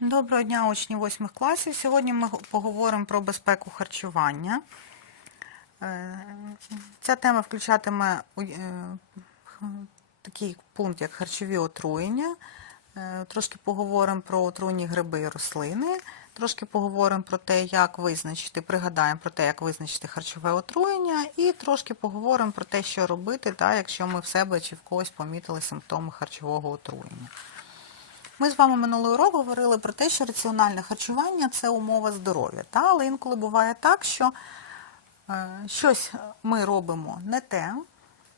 Доброго дня, учні 8 класів. Сьогодні ми поговоримо про безпеку харчування. Е, Ця тема включатиме е, такий пункт, як харчові отруєння. Е, Трошки поговоримо про отруйні гриби і рослини. Трошки поговоримо про те, як визначити, пригадаємо про те, як визначити харчове отруєння, і трошки поговоримо про те, що робити, та, якщо ми в себе чи в когось помітили симптоми харчового отруєння. Ми з вами минулого урок говорили про те, що раціональне харчування це умова здоров'я. Але інколи буває так, що е, щось ми робимо не те,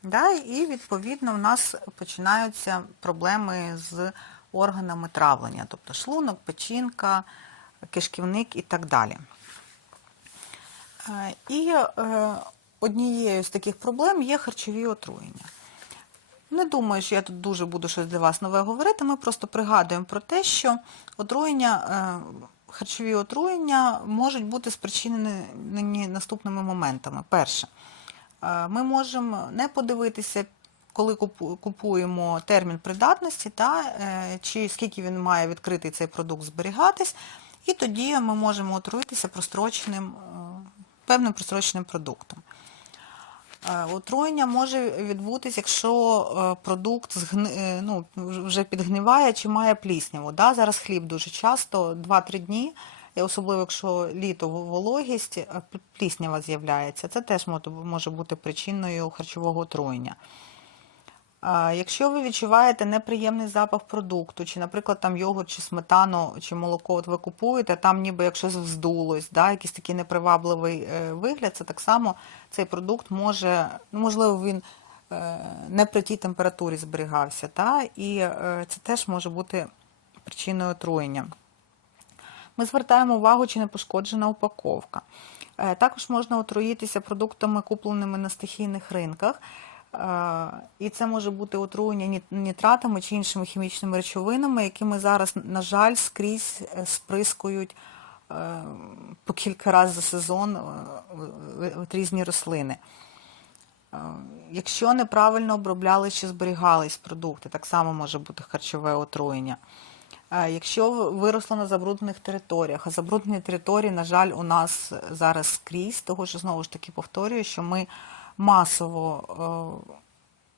да? і відповідно в нас починаються проблеми з органами травлення, тобто шлунок, печінка, кишківник і так далі. Е, І е, однією з таких проблем є харчові отруєння. Не думаю, що я тут дуже буду щось для вас нове говорити. Ми просто пригадуємо про те, що отруєння, е, харчові отруєння можуть бути спричинені наступними моментами. Перше, е, ми можемо не подивитися, коли купуємо термін придатності, та, е, чи скільки він має відкритий цей продукт зберігатись, і тоді ми можемо отруїтися простроченим, певним простроченим продуктом. Е, Отруєння може відбутись, якщо е, продукт згни- е, ну, вже підгниває чи має плісняву. Да? Зараз хліб дуже часто, 2-3 дні, особливо якщо літо вологість, пліснява з'являється. Це теж може бути причиною харчового отруєння. Якщо ви відчуваєте неприємний запах продукту, чи, наприклад, там йогурт, чи сметану, чи молоко от ви купуєте, там ніби якщо вздулось, да, якийсь такий непривабливий е, вигляд, це так само цей продукт може, ну, можливо, він е, не при тій температурі зберігався, та, і е, це теж може бути причиною отруєння. Ми звертаємо увагу, чи не пошкоджена упаковка. Також можна отруїтися продуктами, купленими на стихійних ринках. І це може бути отруєння нітратами чи іншими хімічними речовинами, якими зараз, на жаль, скрізь е, сприскують е, по кілька разів за сезон е, різні рослини. Якщо неправильно обробляли чи зберігались продукти, так само може бути харчове отруєння. Якщо виросло на забруднених територіях, а забруднені території, на жаль, у нас зараз скрізь, того що знову ж таки повторюю, що ми масово е,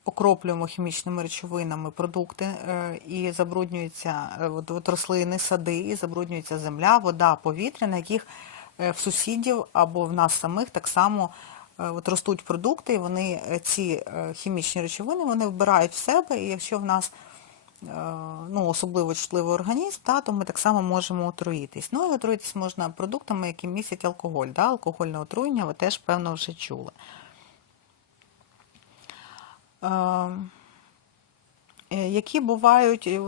окроплюємо хімічними речовинами продукти е, і забруднюються е, от, рослини, сади, і забруднюється земля, вода, повітря, на яких в сусідів або в нас самих так само от ростуть продукти, і вони ці хімічні речовини вони вбирають в себе, і якщо в нас ну, особливо чутливий організм, та, то ми так само можемо отруїтись. Ну і отруїтись можна продуктами, які містять алкоголь. Да? Алкогольне отруєння ви теж, певно, вже чули. Е, е, Які бувають, е,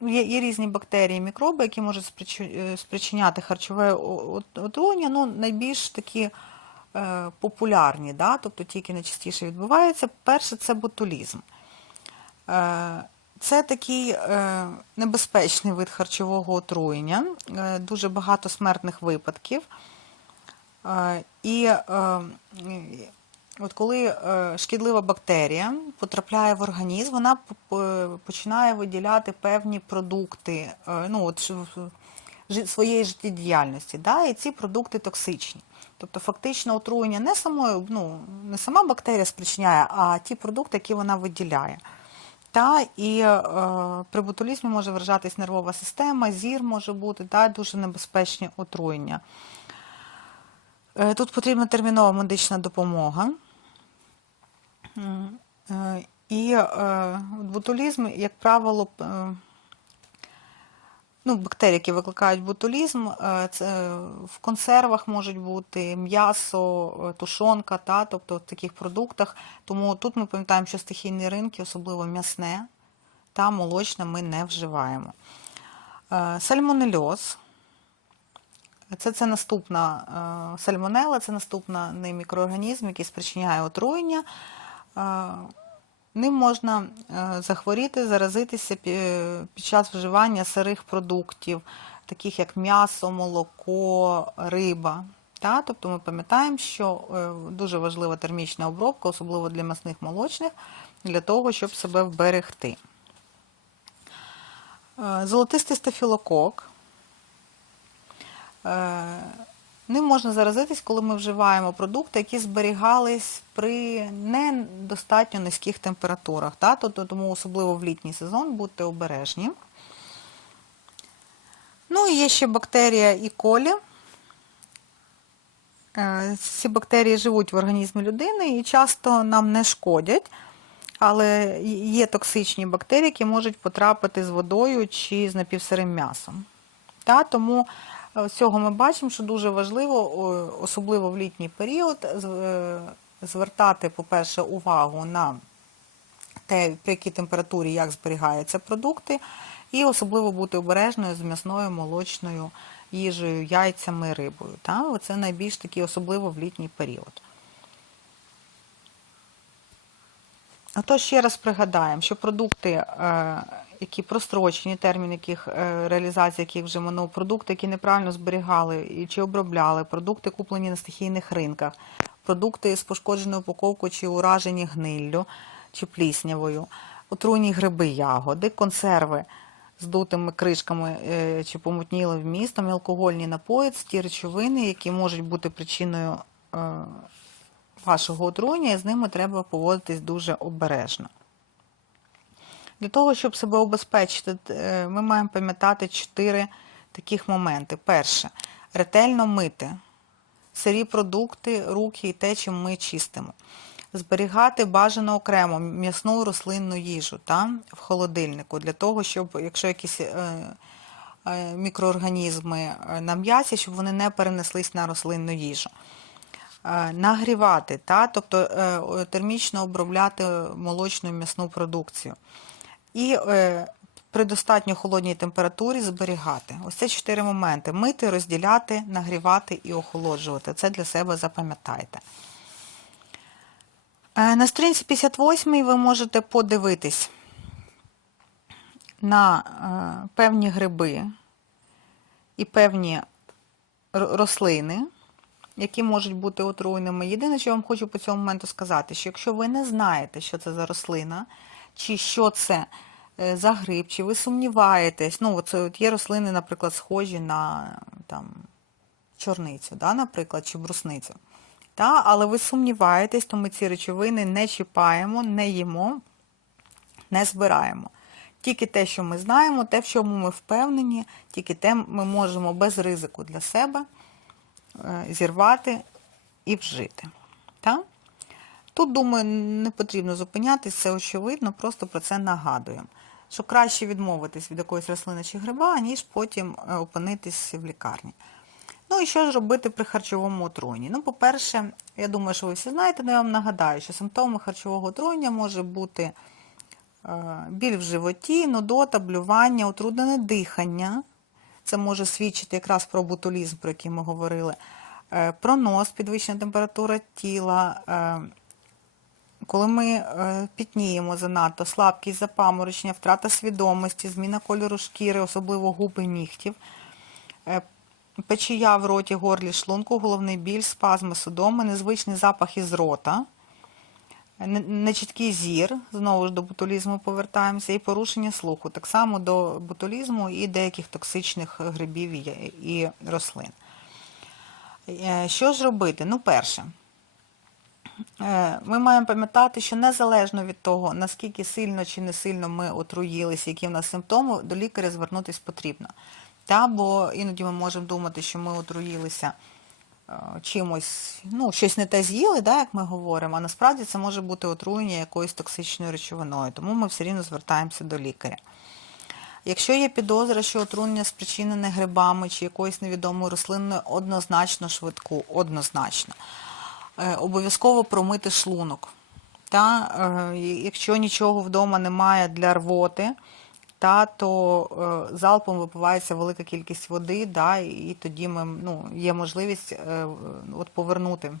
ну, є, є різні бактерії, мікроби, які можуть е, спричиняти харчове отруєння, ну, найбільш такі популярні, да? тобто ті, які найчастіше відбуваються. Перше це ботулізм. Це такий небезпечний вид харчового отруєння, дуже багато смертних випадків. І е, от коли е, шкідлива бактерія потрапляє в організм, вона починає виділяти певні продукти е, ну, от, своєї життєдіяльності, да, і ці продукти токсичні. Тобто фактично отруєння не самою, ну, не сама бактерія спричиняє, а ті продукти, які вона виділяє. Та, і е, при ботулізмі може вражатись нервова система, зір може бути, та, дуже небезпечні отруєння. Е, Тут потрібна термінова медична допомога. Е, І е, ботулізм, як правило, ну, бактерії, які викликають ботулізм, е, це в консервах можуть бути м'ясо, тушонка, та, тобто в таких продуктах. Тому тут ми пам'ятаємо, що стихійні ринки, особливо м'ясне та молочне, ми не вживаємо. Сальмонельоз. Це, це наступна е, сальмонела, це наступний мікроорганізм, який спричиняє отруєння. Е, Ним можна е, захворіти, заразитися пі- під час вживання сирих продуктів, таких як м'ясо, молоко, риба. Та? Тобто ми пам'ятаємо, що дуже важлива термічна обробка, особливо для масних молочних, для того, щоб себе вберегти. Золотистий стафілокок Ним можна заразитись, коли ми вживаємо продукти, які зберігались при недостатньо низьких температурах. Та? Тому особливо в літній сезон будьте обережні. Ну і є ще бактерія І. колі. Е, Ці бактерії живуть в організмі людини і часто нам не шкодять, але є токсичні бактерії, які можуть потрапити з водою чи з напівсирим м'ясом. Тому е, цього ми бачимо, що дуже важливо, особливо в літній період, е, звертати, по-перше, увагу на те, при якій температурі як зберігаються продукти, і особливо бути обережною з м'ясною, молочною їжею, яйцями, рибою. Та? Оце найбільш такі, особливо в літній період. Ото ще раз пригадаємо, що продукти, е, які прострочені, термін яких е, реалізація яких вже минув, продукти, які неправильно зберігали і чи обробляли, продукти, куплені на стихійних ринках, продукти з пошкодженою упаковкою чи уражені гниллю чи пліснявою, отруйні гриби, ягоди, консерви з дутими кришками е, чи помутнілим вмістом, алкогольні напої ті речовини, які можуть бути причиною е, вашого отруєння, і з ними треба поводитись дуже обережно. Для того, щоб себе обезпечити, е, ми маємо пам'ятати чотири таких моменти. Перше, ретельно мити сирі продукти, руки і те, чим ми чистимо. Зберігати бажано окремо м'ясну рослинну їжу та, в холодильнику, для того, щоб, якщо якісь е, е, мікроорганізми на м'ясі, щоб вони не перенеслись на рослинну їжу. Нагрівати, та, тобто термічно обробляти молочну і м'ясну продукцію. І е, при достатньо холодній температурі зберігати. Ось це чотири моменти: мити, розділяти, нагрівати і охолоджувати. Це для себе запам'ятайте. Е, На сторінці 58 ви можете подивитись на е, певні гриби і певні рослини, які можуть бути отруйними. Єдине, що я вам хочу по цьому моменту сказати, що якщо ви не знаєте, що це за рослина, чи що це е, за гриб, чи ви сумніваєтесь, ну, от, от є рослини, наприклад, схожі на там, чорницю, да, наприклад, чи брусницю. Та, але ви сумніваєтесь, то ми ці речовини не чіпаємо, не їмо, не збираємо. Тільки те, що ми знаємо, те, в чому ми впевнені, тільки те ми можемо без ризику для себе е, зірвати і вжити. Та? Тут, думаю, не потрібно зупинятися, це очевидно, просто про це нагадуємо. Що краще відмовитись від якоїсь рослини чи гриба, ніж потім е, опинитись в лікарні. Ну і що ж робити при харчовому отруєнні? Ну, по-перше, я думаю, що ви всі знаєте, але я вам нагадаю, що симптоми харчового отруєння може бути е, біль в животі, нудота, блювання, утруднене дихання. Це може свідчити якраз про ботулізм, про який ми говорили, е, пронос, підвищена температура тіла, коли ми е, пітніємо занадто, слабкість, запаморочення, втрата свідомості, зміна кольору шкіри, особливо губ і нігтів, е, печія в роті, горлі, шлунку, головний біль, спазми судоми, незвичний запах із рота, нечіткий зір, знову ж до ботулізму повертаємося, і порушення слуху, так само до ботулізму і деяких токсичних грибів і рослин. Е, Що ж робити? Ну, перше, ми маємо пам'ятати, що незалежно від того, наскільки сильно чи не сильно ми отруїлися, які в нас симптоми, до лікаря звернутися потрібно. Та, бо іноді ми можемо думати, що ми отруїлися е, чимось, ну, щось не те з'їли, да, як ми говоримо, а насправді це може бути отруєння якоюсь токсичною речовиною, тому ми все рівно звертаємося до лікаря. Якщо є підозра, що отруєння спричинене грибами чи якоюсь невідомою рослиною, однозначно швидку, однозначно. Е, Обов'язково промити шлунок. Та, е, якщо нічого вдома немає для рвоти, та, то е, залпом випивається велика кількість води, да, і, тоді ми, ну, є можливість от повернути.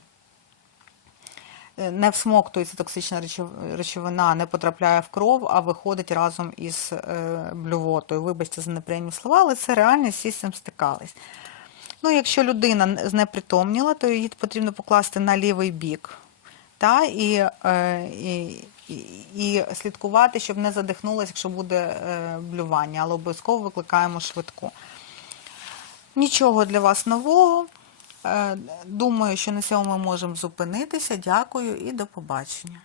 Не всмоктується токсична речовина, не потрапляє в кров, а виходить разом із блювотою. Вибачте за неприємні слова, але це реальність, всі з цим стикались. Ну, якщо людина знепритомніла, то її потрібно покласти на лівий бік та, і, е, і, і, слідкувати, щоб не задихнулася, якщо буде е, блювання, але обов'язково викликаємо швидку. Нічого для вас нового. Е, Думаю, що на цьому ми можемо зупинитися. Дякую і до побачення.